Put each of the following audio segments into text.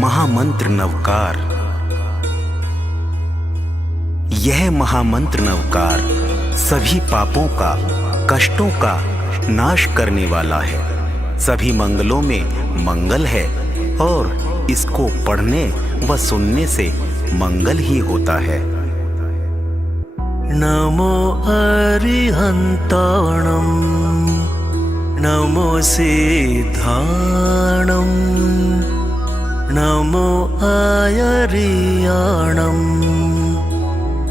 महामंत्र नवकार। यह महामंत्र नवकार सभी पापों का, कष्टों का नाश करने वाला है। सभी मंगलों में मंगल है और इसको पढ़ने व सुनने से मंगल ही होता है। नमो अरिहंताणं, नमो सिद्धाणं, नमो आयर्याणं,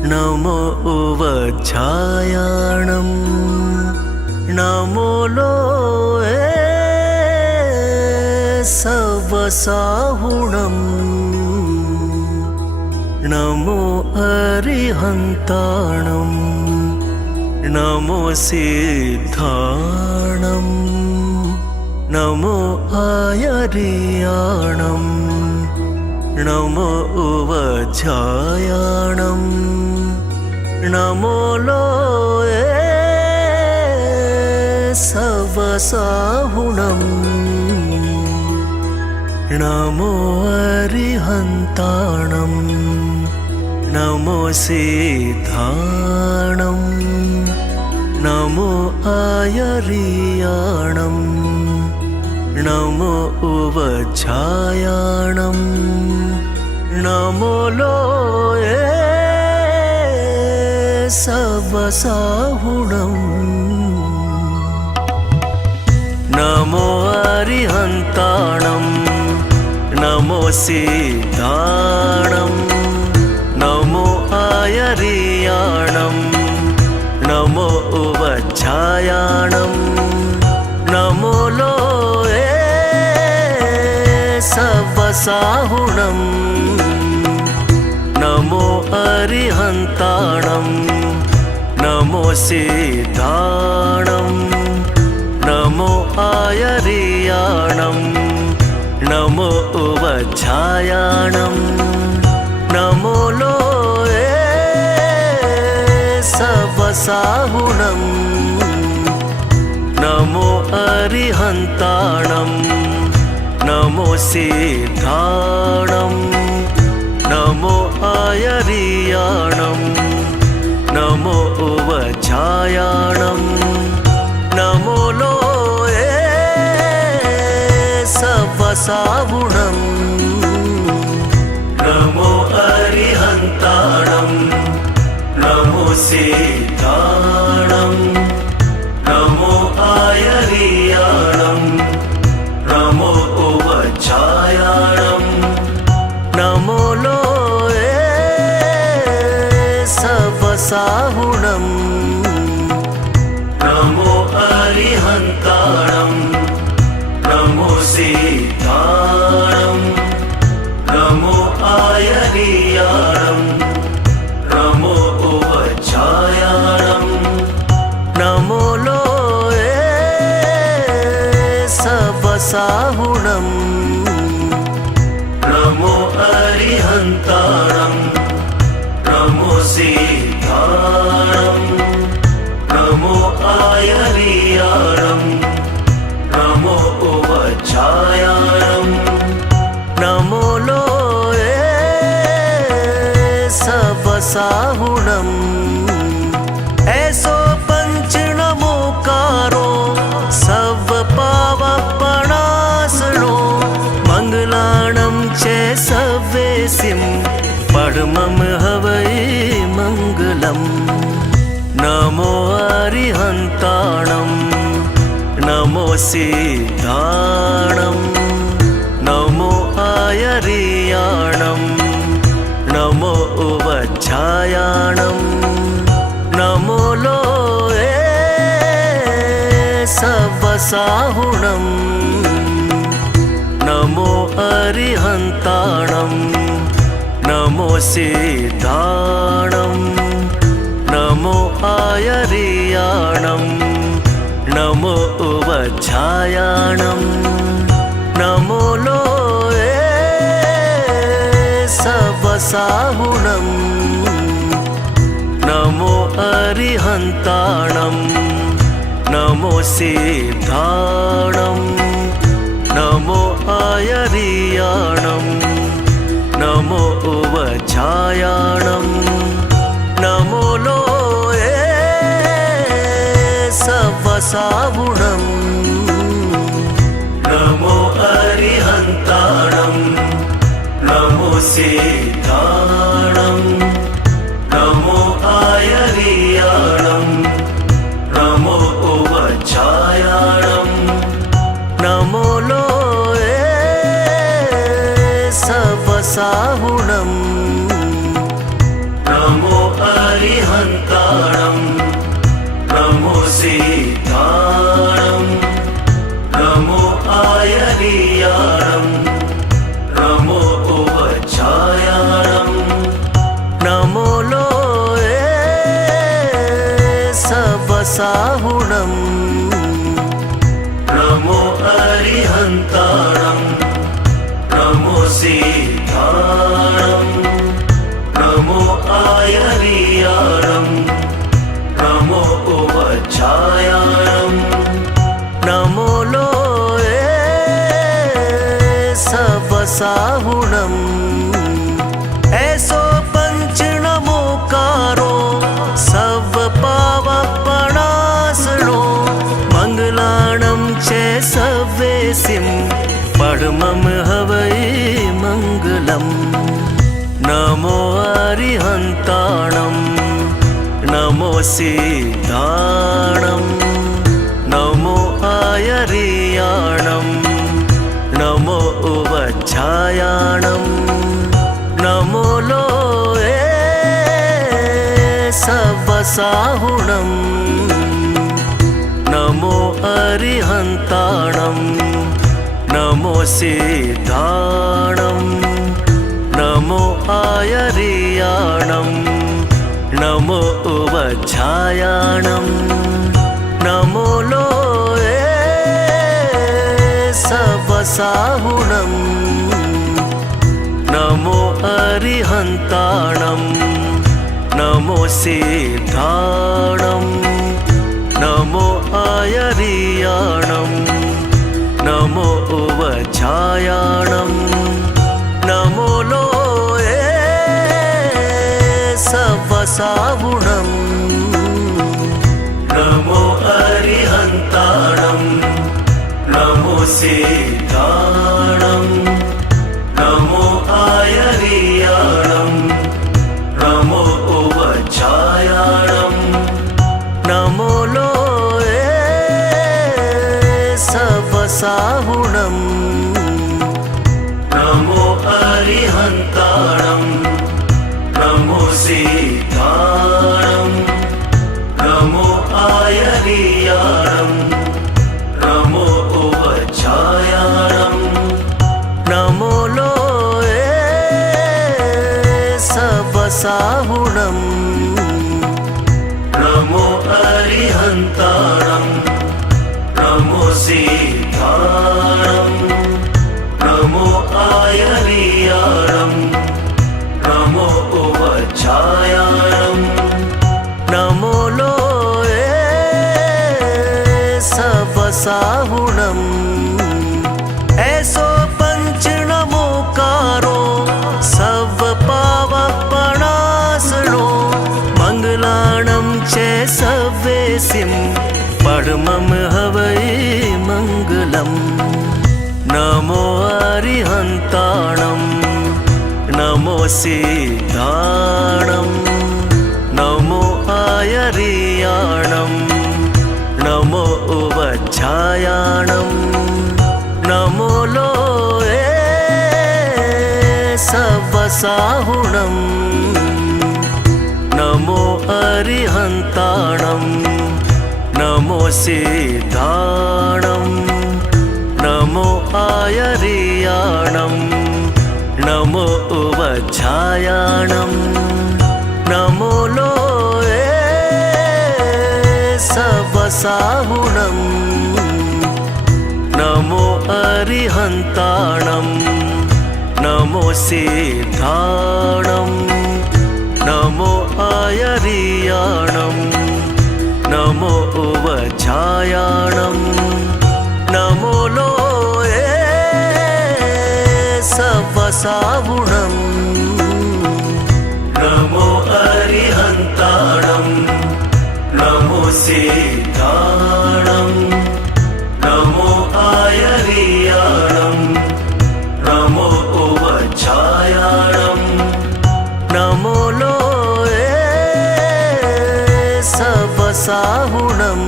नमो उवज्झायाणं, नमो लोये सवसाहुणम्, नमो अरिहंताणं, नमो सिद्धाणं, नमो आयर्याणं, नमो उवज्झायाणं, नमो लोये सवसाहुणम्, नमो अरिहंताणं, नमो सिद्धाणं, नमो आयर्याणं, नमो उवज्झायाणं, नमो लोये सवसाहुणम्, नमो अरिहंताणं, नमो सिद्धाणं, नमो आयर्याणं, नमो उवज्झायाणं, नमो लोये सवसाहुणम्, नमो अरिहंताणं, नमो सिद्धाणं, नमो आयर्याणं, नमो उवज्झायाणं, नमो लोये सवसाहुणम्, नमो अरिहंताणं, नमो सिद्धाणं, नमो आयर्याणं, नमो उवज्झायाणं, नमो लोये सवसाहुणम्, नमो अरिहंताणं, नमो सिद्धाणं, नमो आयर्याणं, नमो उवज्झायाणं, नमो लोये सवसाहुणम्, नमो अरिहंताणं, नमो सिद्धाणं, नमो आयर्याणं, नमो उवज्झायाणं, नमो लोये सवसाहुणम्, नमो अरिहंताणं, नमो सिद्धाणं, नमो आयर्याणं, नमो उवज्झायाणं, नमो लोये सवसाहुणम्, ऐसो पंच नमोकारो सव पावपणासनो, मंगलाणं च सवेसिं परमं हवै मंगलम्, नमो अरिहंताणं, नमो सिद्धाणं, नमो आयर्याणं, नमो उवज्झायाणं, नमो लोये सवसाहुणम्, नमो अरिहंताणं, नमो सिद्धाणं, नमो आयर्याणं, नमो उवज्झायाणं, नमो लोये सवसाहुणम्, नमो अरिहंताणं, नमो सिद्धाणं, नमो नमो आयर्याणं नमो उवच्छायाणं नमो लोये सवसागुणं नमो अरिहन्ताणं नमो सिद्धाणं नमो आयर्याणं नमो उवच्छायाणं नमो लोये सवसागुणं नमो अरिहन्ताणं नमो सिद्धाणं नमो आयर्याणं नमो उवच्छायाणं नमो लोये सवसागुणं नमो अरिहन्ताणं नमो सिद्धाणं नमो आयर्याणं नमो उवच्छायाणं नमो लोये सवसागुणं ऐसो पंच नमोकारो सवपावपणासनो मंगलाणं च सवेसिं परमं हवै मंगलम् नमो अरिहन्ताणं नमो सिद्धाणं नमो आयर्याणं नमो उवच्छायाणं नमो लोये सवसागुणं नमो अरिहन्ताणं नमो सिद्धाणं नमो आयर्याणं नमो उवच्छायाणं नमो लोये सवसागुणं नमो अरिहन्ताणं नमो सिद्धाणं नमो आयर्याणं नमो उवच्छायाणं नमो लोये सवसागुणं नमो अरिहन्ताणं नमो सिद्धाणं नमो आयर्याणं नमो उवच्छायाणं नमो लोये सवसागुणं नमो अरिहन्ताणं नमो सिद्धाणं नमो आयर्याणं नमो उवच्छायाणं नमो लोये सवसागुणं नमो अरिहन्ताणं नमो सिद्धाणं नमो आयर्याणं नमो उवच्छायाणं नमो लोये सवसागुणं ऐसो पंच नमोकारो सवपावपणासनो मंगलाणं च सवेसिं परमं हवै मंगलम् नमो अरिहन्ताणं नमो सिद्धाणं नमो आयर्याणं नमो उवच्छायाणं नमो लोये सवसागुणं नमो अरिहन्ताणं नमो सिद्धाणं नमो आयर्याणं नमो उवच्छायाणं नमो लोये सवसागुणं नमो अरिहन्ताणं नमो सिद्धाणं नमो आयर्याणं नमो उवच्छायाणं नमो लोये सवसाहुणम् नमो अरिहन्ताणम् नमो सिद्धाणम् नमो आयर्याणम् नमो उवच्छायाणम् नमो लोये सवसाहुणम्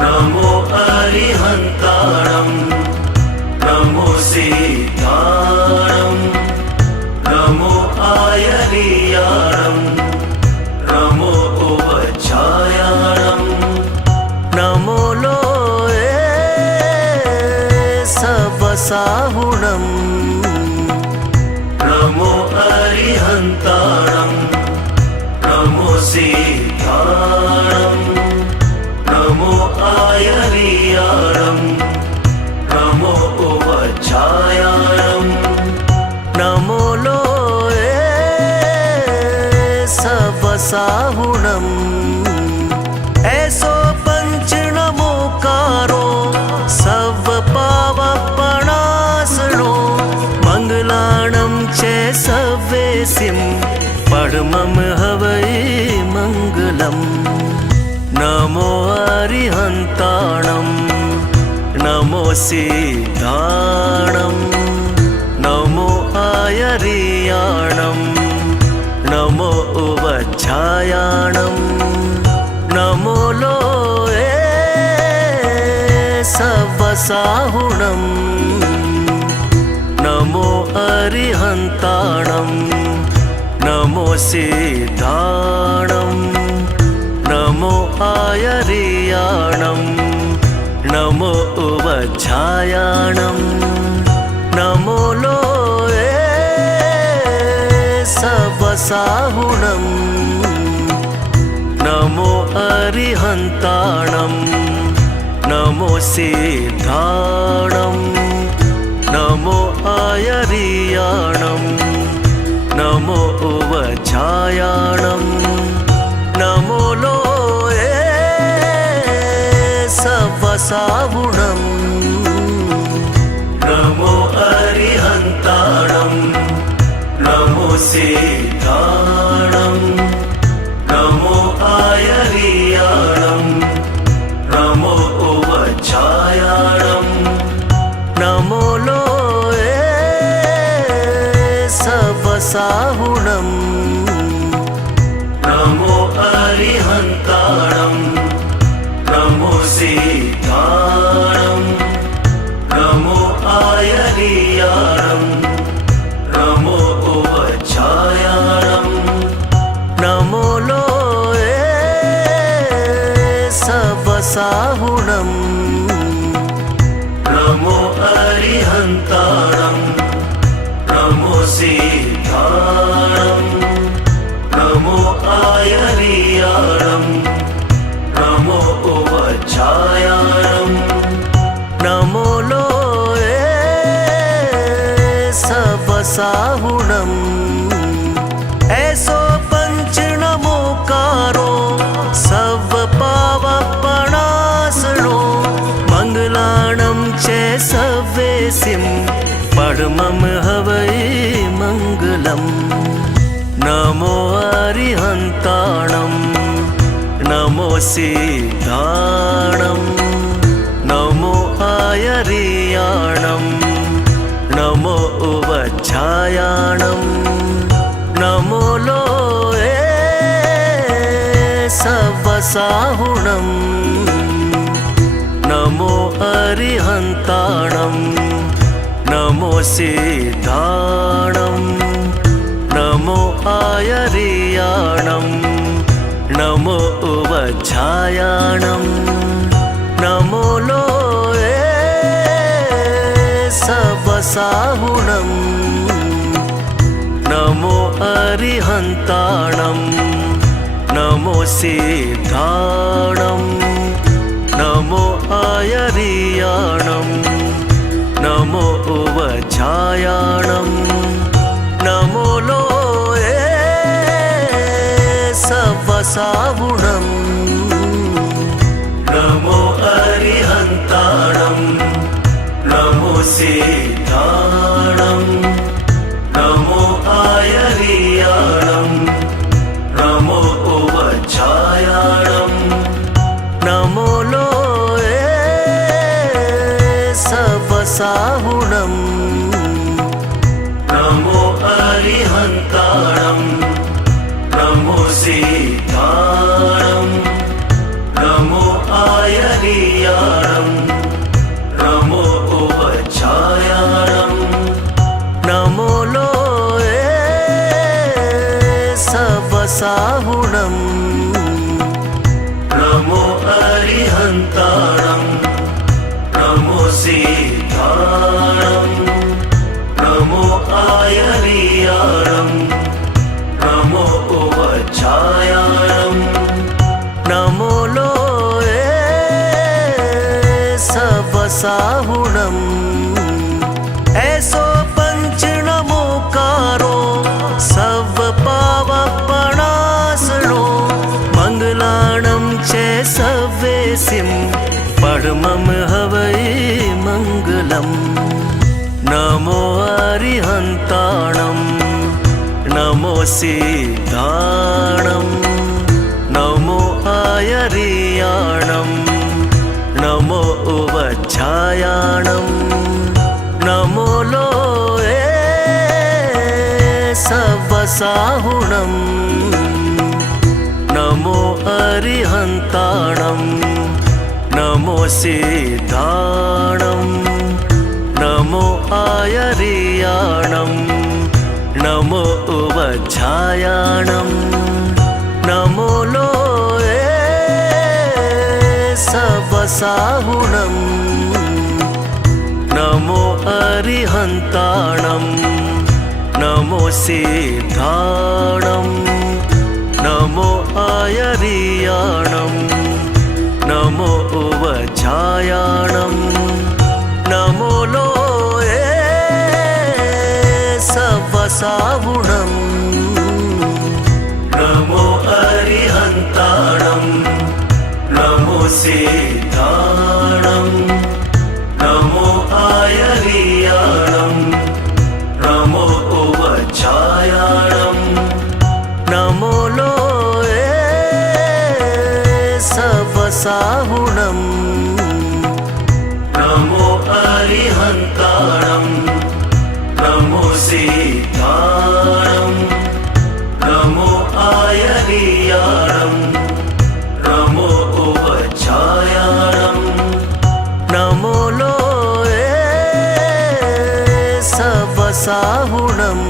नमो अरिहन्ताणम् नमो सिद्धाणम् नमो आयर्याणम् नमो उवच्छायाणम् नमो लोये सवसाहुणम् नमो अरिहन्ताणम् नमो सिद्धाणम् नमो आयर्याणम् नमो उवच्छायाणम् नमो लोये सवसाहुणम् ऐसो पंच नमोकारो सव पावपणासनो मंगलाणं च सवेसिं परमं हवै मंगलम् नमो अरिहन्ताणम् नमो सिद्धाणम् नमो आयर्याणम् नमो उवच्छायाणम् नमो लोये सवसाहुणम् नमो अरिहन्ताणम् नमो सिद्धाणम् नमो आयर्याणम् नमो उवच्छायाणम् नमो लोये सवसाहुणम् नमो अरिहन्ताणम् नमो सिद्धाणम् नमो आयर्याणम् नमो उवच्छायाणम् नमो लोये सवसाहुणम् नमो अरिहन्ताणम् नमो सिद्धाणम् नमो आयर्याणम् नमो उवच्छायाणम् नमो लोये सवसाहुणम् नमो अरिहन्ताणम् नमो सिद्धाणम् नमो आयर्याणम् नमो उवच्छायाणम् नमो लोये सवसाहुणम् नमो अरिहन्ताणम् नमो सिद्धाणम् नमो आयर्याणम् नमो उवच्छायाणम् नमो लोये सवसाहुणम् ऐसो पंच नमोकारो सव पावपणासनो मंगलाणं च सवेसिं परमं हवै मंगलम् नमो अरिहन्ताणम् नमो सिद्धाणम् नमो आयर्याणम् नमो उवच्छायाणम् नमो लोये सवसाहुणम् नमो अरिहन्ताणम् नमो सिद्धाणम् नमो आयर्याणम् नमो उवच्छायाणम् नमो लोये सवसाहुणम् नमो अरिहन्ताणम् नमो सिद्धाणम् नमो आयर्याणम् नमो उवच्छायाणम् नमो लोये सवसाहुणम् नमो अरिहन्ताणम् नमो सिद्धाणं नमो आयर्याणं नमो उवज्झायाणं नमो लोये सवसाहुणं नमो अरिहन्ताणं नमो सिद्धाणं नमो आयर्याणं नमो उवज्झायाणं नमो लोये सवसाहुणं नमो अरिहन्ताणं नमो सिद्धाणं नमो आयर्याणं नमो उवज्झायाणं नमो लोये सवसाहुणम् ऐसो पंच नमोकारो सव पावपणासनो मंगलाणं चे सवेसिं परमं हवै मंगलम् नमो अरिहन्ताणं नमो सिद्धाणं नमो आयर्याणं नमो उवज्झायाणं नमो लोये सवसाहुणं नमो अरिहन्ताणं नमो सिद्धाणं नमो आयर्याणं नमो उवज्झायाणं नमो लोये सवसाहुणं नमो अरिहन्ताणं नमो सिद्धाणं नमो आयर्याणं नमो उवज्झायाणं नमो लोये सवसाहुणं नमो अरिहन्ताणं नमो सिद्धाणं नमो आयर्याणं नमो उवज्झायाणं नमो लोये सवसाहुणं नमो अरिहन्ताणं नमो सिद्धाणं नमो आयर्याणं नमो उवज्झायाणं नमो लोये सवसाहुणं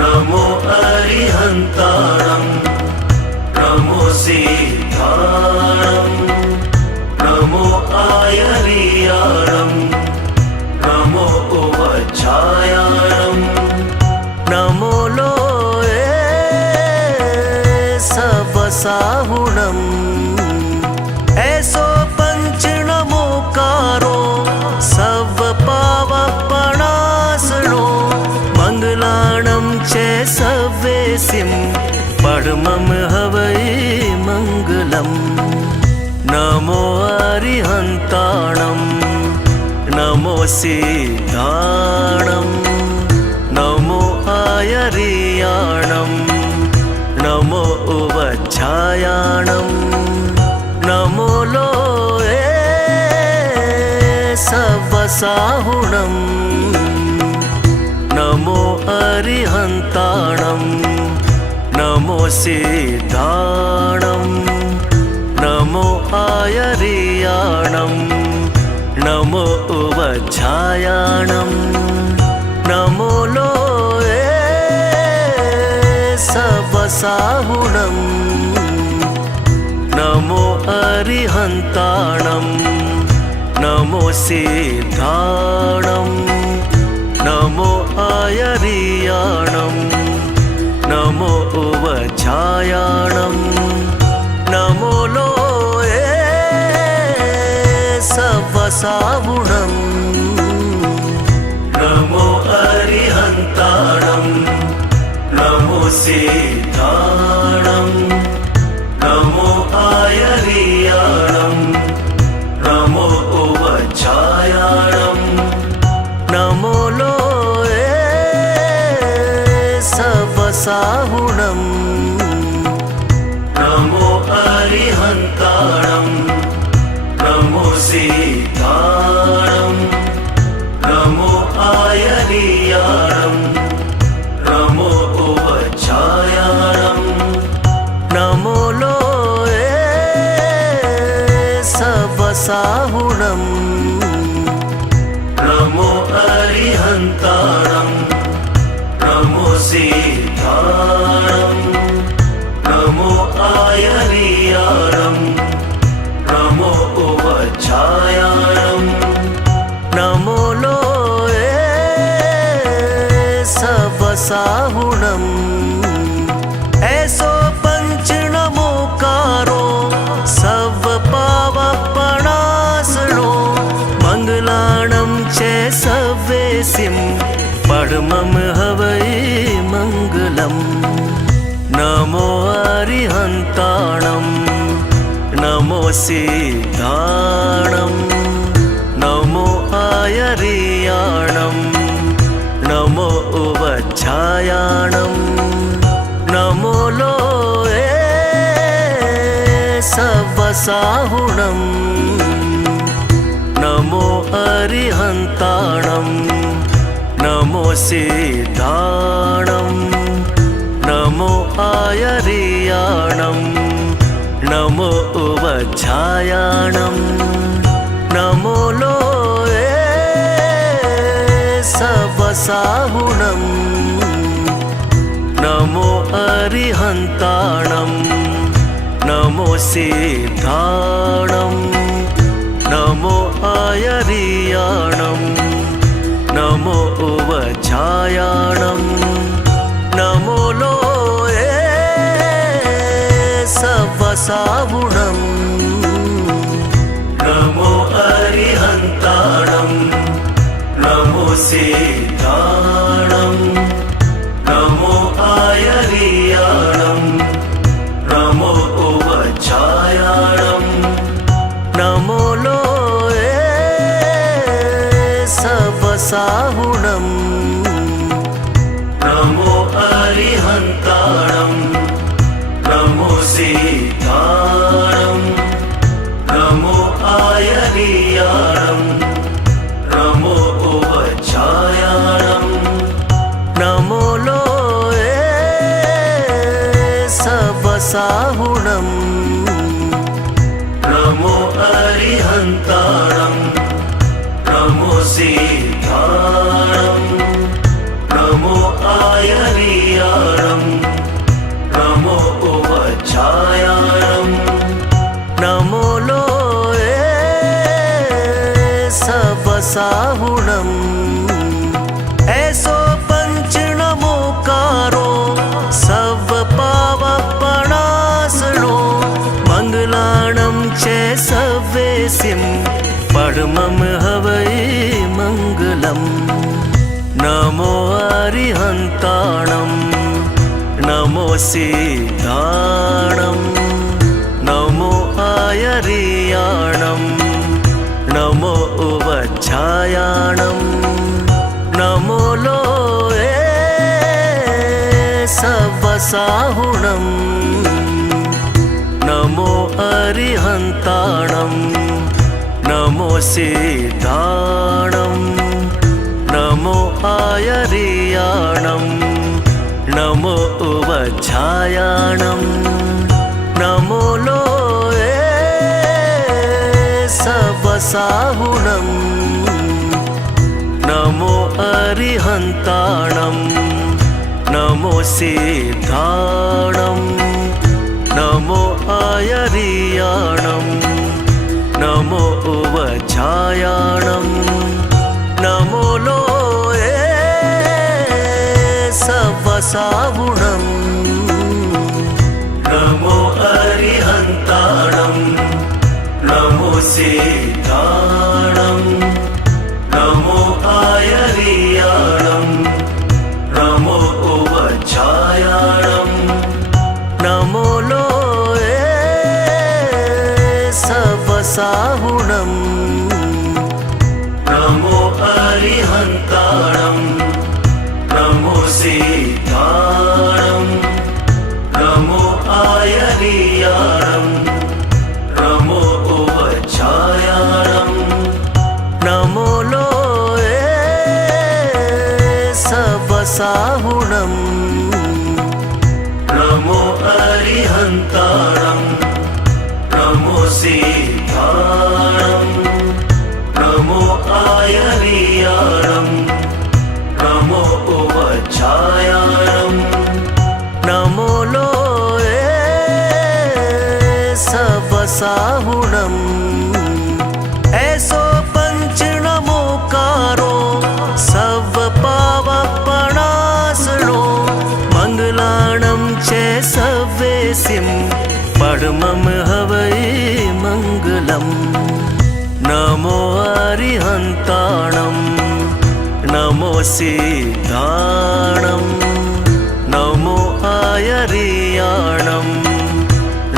नमो अरिहन्ताणं नमो सिद्धाणं नमो आयर्याणं नमो उवज्झायाणं नमो लोये सवसाहुणं ऐसो पंच नमोकारो सव पावपणासनो मंगलाणं चे सवेसिं परमं हवै मंगलम् नमो अरिहन्ताणं नमो सिद्धाणं नमो आयर्याणं नमो उवज्झायाणं नमो लोये सवसाहुणं नमो अरिहन्ताणं नमो सिद्धाणं नमो आयर्याणं नमो उवज्झायाणं नमो लोये सवसाहुणं नमो अरिहन्ताणं नमो सिद्धाणं नमो आयर्याणं नमो उवज्झायाणं नमो लोये सवसाहुणं नमो अरिहन्ताणं नमो सिद्धाणं नमो आयर्याणं नमो उवज्झायाणं सर्वसाहुणम् नमो अरिहन्ताणम् नमो सीताणम् नमो आयर्याणम् नमो उपच्छायाणम् नमो लोये सर्वसाहुणम् नमो अरिहन्ताणम् नमो सीताणम् नमो आयर्याणम् नमो उपच्छायाणम् नमो लोये सर्वसाहुणम् ऐसो पंच नमोकारो सर्वपावपणासनो मंगलाणं च सव्येसिं परमं हवै मंगलम् नमो अरिहन्ताणम् नमो सीताणम् नमो आयर्याणम् नमो उपच्छायाणम् नमो लोये सर्वसाहुणम् नमो अरिहन्ताणम् नमो सीताणम् नमो आयर्याणम् नमो उपच्छायाणम् नमो लोये सर्वसाहुणम् नमो अरिहन्ताणम् नमो सीताणम् नमो आयर्याणम् नमो उपच्छायाणम् नमो लोये सर्वसाहुणम् नमो अरिहन्ताणम् नमो सीताणम् नमो आयर्याणम् नमो उपच्छायाणम् नमो लोये सर्वसाहुणम् नमो अरिहन्ताणम् नमो सीताणम् नमो आयर्याणम् नमो उपच्छायाणम् नमो लोये सर्वसाहुणम् नमो अरिहन्ताणम् नमो सीताणम् नमो आयर्याणम् नमो उपच्छायाणम् नमो लोये सर्वसाहुणम् ऐसो पंच नमोकारो सर्वपावपणासनो मंगलाणं च सव्येसिं परमं हवै मंगलम् नमो अरिहन्ताणम् नमो सीताणम् नमो आयर्याणम् नमो उपच्छायाणम् नमो लोये सर्वसाहुणम् नमो अरिहन्ताणम् नमो सीताणम् नमो आयर्याणम् नमो उपच्छायाणम् नमो लोये सर्वसाहुणम् नमो अरिहन्ताणम् नमो सीताणम् नमो आयर्याणम् नमो उपच्छायाणम् नमो लोये सर्वसाहुणम् नमो अरिहन्ताणम् नमो सीताणम् नमो आयर्याणम् नमो उपच्छायाणम् नमो लोये सर्वसाहुणम् नमो अरिहन्ताणम् नमो सीताणं नमो आयर्याणं नमो उवच्छायाणं नमो लोये सवसाहुणं नमो अरिहन्ताणं नमो सीताणं नमो आयर्याणं नमो उवच्छायाणं नमो लोये सवसाहुणम् ऐसो पंच नमोकारो सव पावपणासनो मंगलाणं च सवेसिं परमं हवै मंगलम् नमो अरिहन्ताणं नमो सीताणं नमो आयर्याणं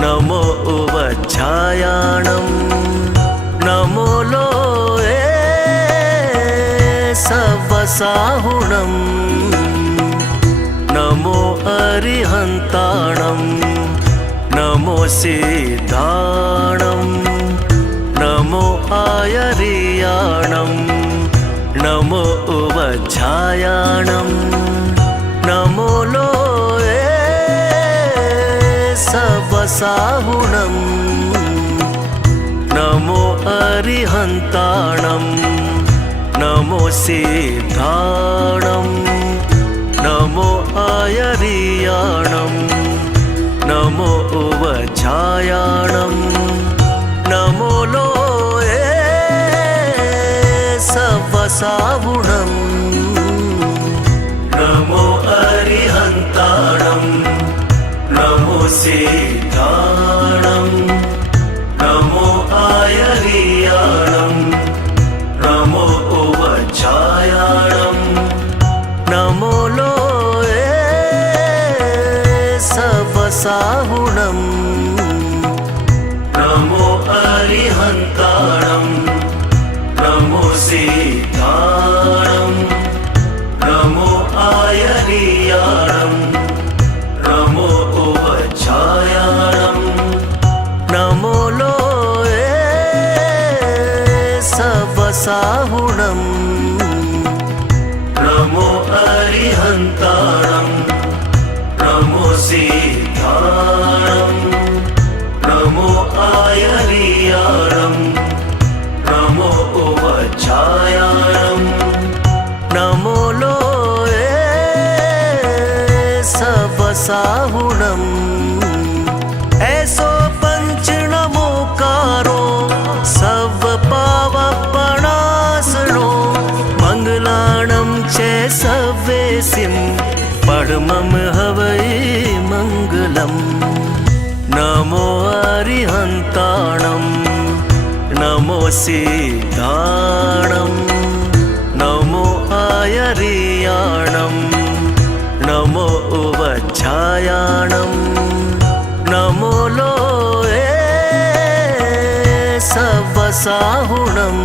नमो उवच्छायाणं नमो लोये सवसाहुणं नमो अरिहन्ताणं नमो सीताणं नमो आयर्याणं नमो उवच्छायाणं नमो लोये सवसाहुणं नमो अरिहन्ताणं नमो सीताणं नमो आयर्याणं नमो उवच्छायाणं नमो लोये सवसाहुणं नमो अरिहन्ताणं नमो सीताणं नमो आयर्याणं नमो उवच्छायाणं नमो लोये सवसाहुणं नमो अरिहन्ताणं नमो सीताणं नमो आयर्याणं नमो उवच्छायाणं नमो लोये सवसाहुणं नमो अरिहन्ताणं नमो सीताणं नमो आयर्याणं नमो उवच्छायाणं नमो लोये सवसाहुणं ऐसो पंच नमोकारो सव पावपणासनो मंगलाणं च सवेसिं परमं हवै मंगलम् नमो अरिहन्ताणं नमो सीताणं नमो आयर्याणं नमो उवच्छायाणं नमो लोये सवसाहुणं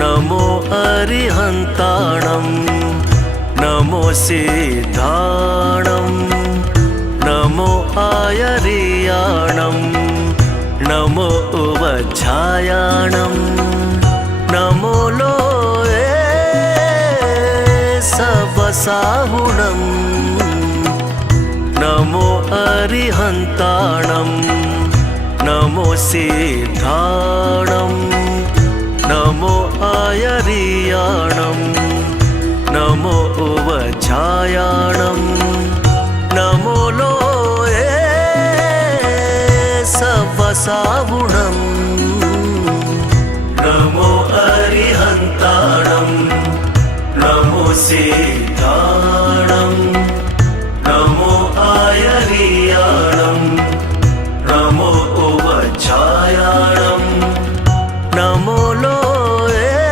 नमो अरिहन्ताणं नमो सीताणं नमो आयर्याणं नमो उवच्छायाणं नमो लोये सवसाहुणं नमो अरिहन्ताणं नमो सीताणं नमो आयर्याणं नमो उवच्छायाणं नमो लोये सवसाहुणं नमो अरिहन्ताणं नमो सीताणं नमो आयर्याणं नमो उवच्छायाणं नमो लोये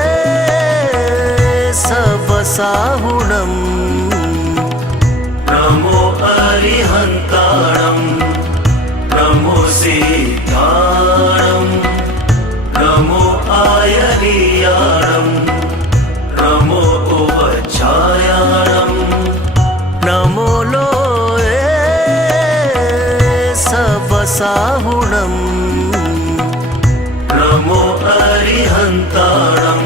सवसाहुणं नमो अरिहन्ताणं नमो सीताणं नमो आयर्याणं नमो उवच्छायाणं अरिहन्ताणं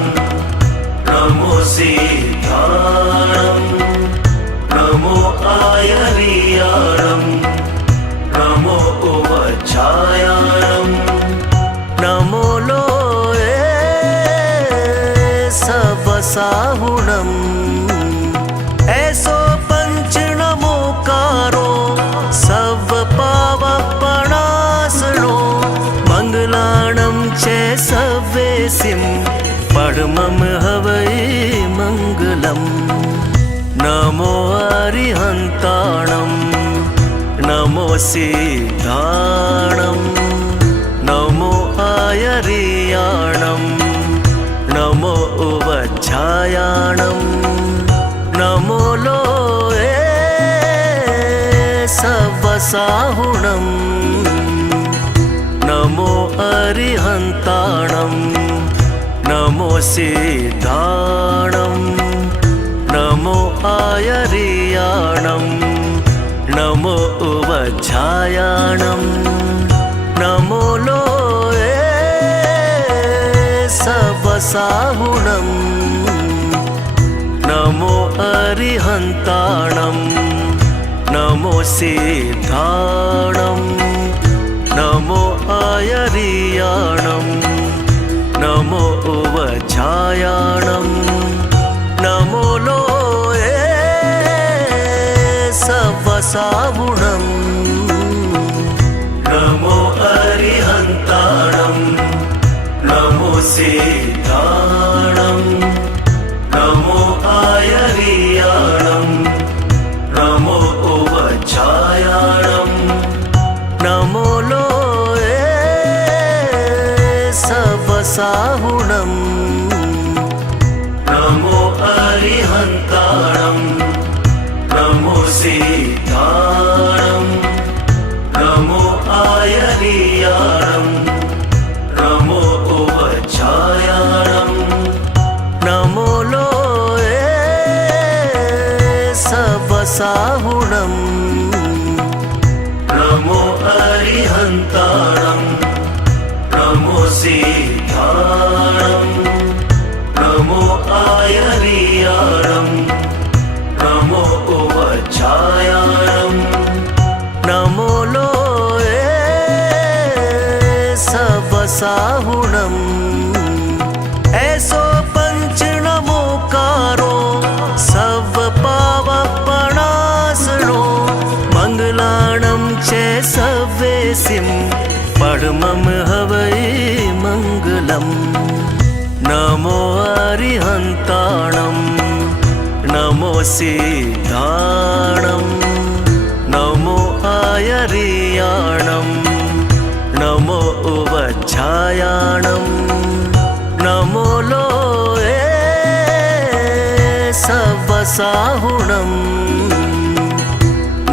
नमो सिद्धाणं नमो आयर्याणं नमो उपच्छायाणं नमो लोये सवसाहुणम् ऐसो पंच नमोकारो सव पावपणासनो मंगलाणं च सवेसिं परमं हवै मंगलम् नमो अरिहन्ताणं नमो सिद्धाणं नमो आयर्याणं नमो उपच्छायाणं नमो लोये सवसाहुणम् नमो अरिहन्ताणं नमो सिद्धाणं नमो आयर्याणं नमो उपच्छायाणं नमो लोये सवसाहुणम् नमो अरिहन्ताणं नमो सिद्धाणं नमो आयर्याणं नमो उपच्छायाणं नमो लोये सवसाहुणम् नमो अरिहन्ताणं नमो सिद्धाणं नमो आयर्याणं नमो उपच्छायाणं नमो लोये सवसाहुणम् नमो अरिहन्ताणं नमो सिद्धाणं नमो आयर्याणं नमो उपच्छायाणं नमो लोये सवसाहुणम् नमो अरिहन्ताणं नमो सिद्धाणं नमो आयर्याणं नमो उपच्छायाणं नमो लोये सवसाहुणम् ऐसो पंच नमोकारो सव पावपणासनो मंगलाणं च सवेसिं परमं हवै मंगलम् नमो अरिहन्ताणं नमो सिद्धाणं नमो आयर्याणं नमो उपच्छायाणं नमो लोये सवसाहुणम्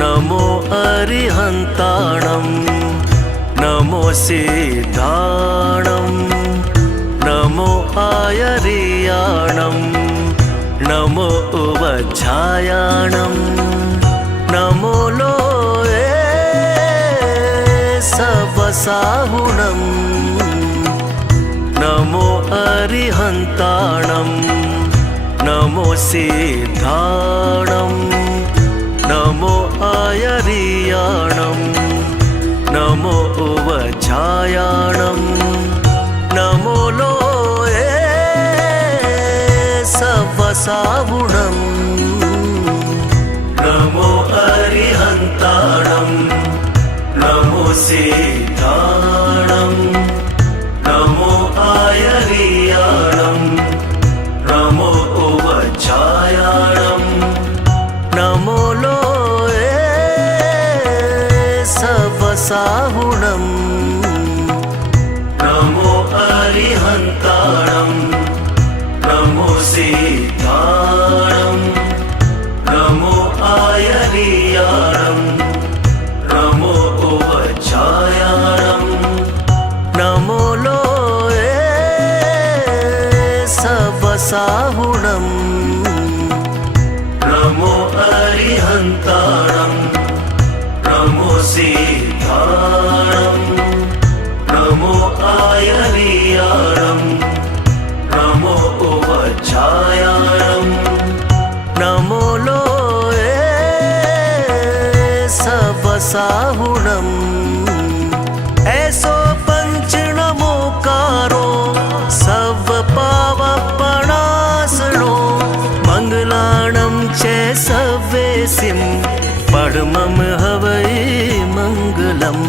नमो अरिहन्ताणं नमो सिद्धाणं नमो आयर्याणं नमो उपच्छायाणं नमो लोये सवसाहुणम् नमो अरिहन्ताणं नमो सिद्धाणं नमो आयर्याणं नमो उपच्छायाणं नमो लोये सवसाहुणम् नमो अरिहन्ताणं नमो सिद्धाणं नमो आयर्याणं नमो उपच्छायाणं नमो लोये सवसाहुणम् नमो अरिहन्ताणं नमो सिद्धाणं नमो आयर्याणं नमो उपच्छायाणं नमो लोये सवसाहुणम् नमो अरिहन्ताणं नमो सिद्धाणं नमो आयर्याणं छायारं नमो लोये सबसाहुणम् ऐसो पंच नमोकारो सब पावपणासनो मंगलाणं च सवेसिं परमं हवै मंगलम्।